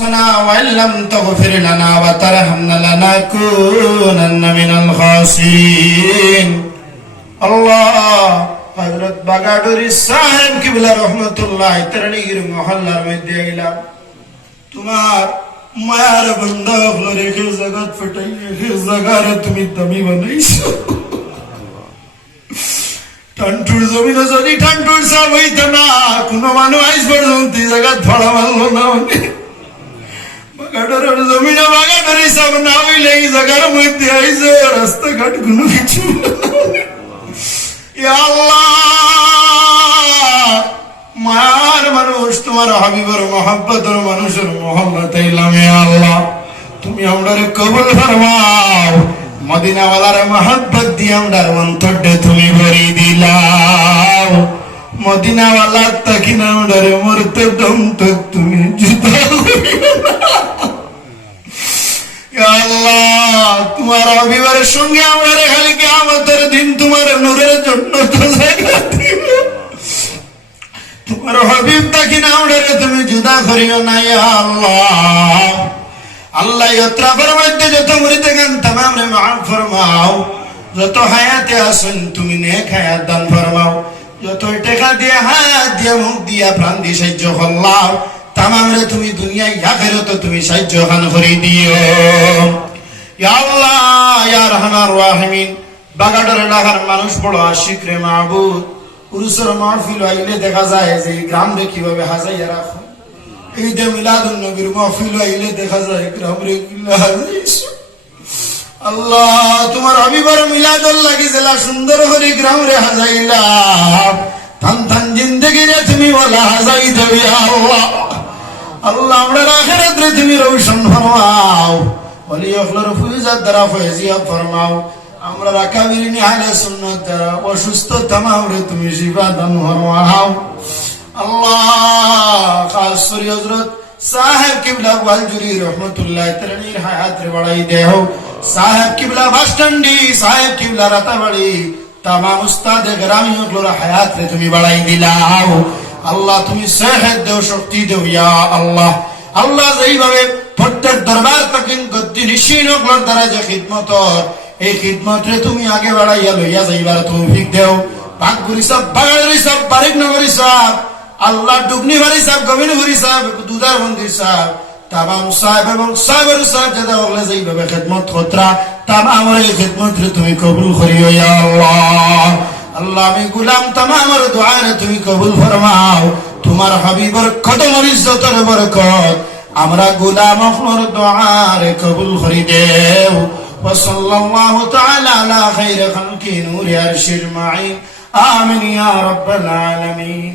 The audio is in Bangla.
وإن لم تغفر لنا وترحمنا لنكونن من الخاسرين الله হযরত বাগাডুরি সাহেব কিবলা রহমাতুল্লাহ তাআলার মহল্লার মধ্যে গেলাম তোমার মায়ার বান্দা হলো রেখে জগৎ ফটাইয়ে এই জায়গারে তুমি দামি বানাইছো টান্টুর জমিনে যদি টান্টুর সাহেব হইতো না কোনো মানুষ আজ পর্যন্ত এই জায়গা ধরা মারলো না বাগাডুরির জমিনে বাগাডুরি সাহেব না হইলে এই জায়গার মধ্যে আইছে রাস্তাঘাট কোনো কিছু ইয়া আল্লাহ মায়ার মানুষ তোমার হাবিবের মহব্বতের মানুষের মহব্বতে এলাম ইয়া আল্লাহ তুমি আমাদের কবুল ফরমাও মদিনাওয়ালার মহব্বত দিয়ে আমাদের অন্তরটা তুমি ভরে দিলাও মদিনাওয়ালা তাকিনা আমাদের মরতে দম তক তুমি জুতা করিও না ইয়া আল্লাহ তোমার হাবিবের সঙ্গে আমাদের খালি কিয়ামতের দিন তোমার নূরের জন্য তো জায়গা দিও তোমার হাবিব তাকিনা আমাদের তুমি জুদা করিও না ইয়া আল্লাহ আল্লাহ ইয়াত্রাফের মধ্যে যত মুরিদ গান तमाम রে মাফ ফরমাও যত হায়াতে আছেন তুমি নেক হায়াত দান ফরমাও যত টাকা দিয়ে হায়াত দিয়ে মুখ দিয়া প্রাণ দিয়ে সাহায্য করলাও तमाम রে তুমি দুনিয়ায় আখিরাতে তুমি সাহায্য খান করে দিও ইয়া আল্লাহ ইয়া রহমান রাহিমিন বাগাডোর এলাকার মানুষ বড় আশিক রে মাবুদ উরুসের মাহফিল আইলে দেখা যায় যে গ্রাম রে কিভাবে হাজাইয়া রাখো ঈদে মিলাদুন নবীর মাহফিল আইলে দেখা যায় গ্রাম রে কিলা হাজাইছো আল্লাহ তোমার হাবিবের মিলাদুল লাগি জেলা সুন্দর করে গ্রাম রে হাজাইলা থান থান জিন্দেগি রে তুমি ওলা হাজাই দাও ইয়া আল্লাহ আল্লাহ আমরা আখিরাত রে তুমি রওশন ফরমাও ওলি আখলার ফুজাত দ্বারা ফয়জিয়া ফরমাও আমরা রাকাবিরিন আহলে সুন্নাত দ্বারা অসুস্থ तमाम রে তুমি শিফা দান ফরমাও আল্লাহ খাস করে হযরত সাহেব কিবলা ওয়ালজুরি রহমাতুল্লাহ তাআলার হায়াত রে বাড়াই দেও সাহেব কিবলা বাসস্ট্যান্ডি সাহেব কিবলা রাতাবাড়ি तमाम উস্তাদ গ্রামী ওগুলোর হায়াত রে তুমি বাড়াই দিলাও আল্লাহ তুমি সেহত দেও শক্তি দেও ইয়া আল্লাহ আল্লাহ যেইভাবে প্রত্যেক দরবার তকিন গদ্দি নিশিন ওগুলোর দ্বারা যে খিদমত এই খিদমত রে তুমি আগে বাড়াইয়া লইয়া যাইবার তৌফিক দেও পাক গুরি সব বাগাড়ি সব বারিক নগরী সব আল্লাহ ডুগনি বাড়ি সব গোবিন্দপুরি সব দুদার মন্দির সব तमाम সাহেব এবং সাহেবের সাহেব যারা ওগুলো যেইভাবে খিদমত করতরা तमाम এই খিদমত রে তুমি কবুল করিও ইয়া আল্লাহ আল্লাহ আমি গোলাম तमाम এর দোয়া রে তুমি কবুল ফরমাও তোমার হাবিবের কদমের ইজ্জতের বরকত আমরা গোলাম আপনার দোয়া রে কবুল করি দেও وصلى الله تعالى على خير خلق نور عرش المعين آمين يا رب العالمين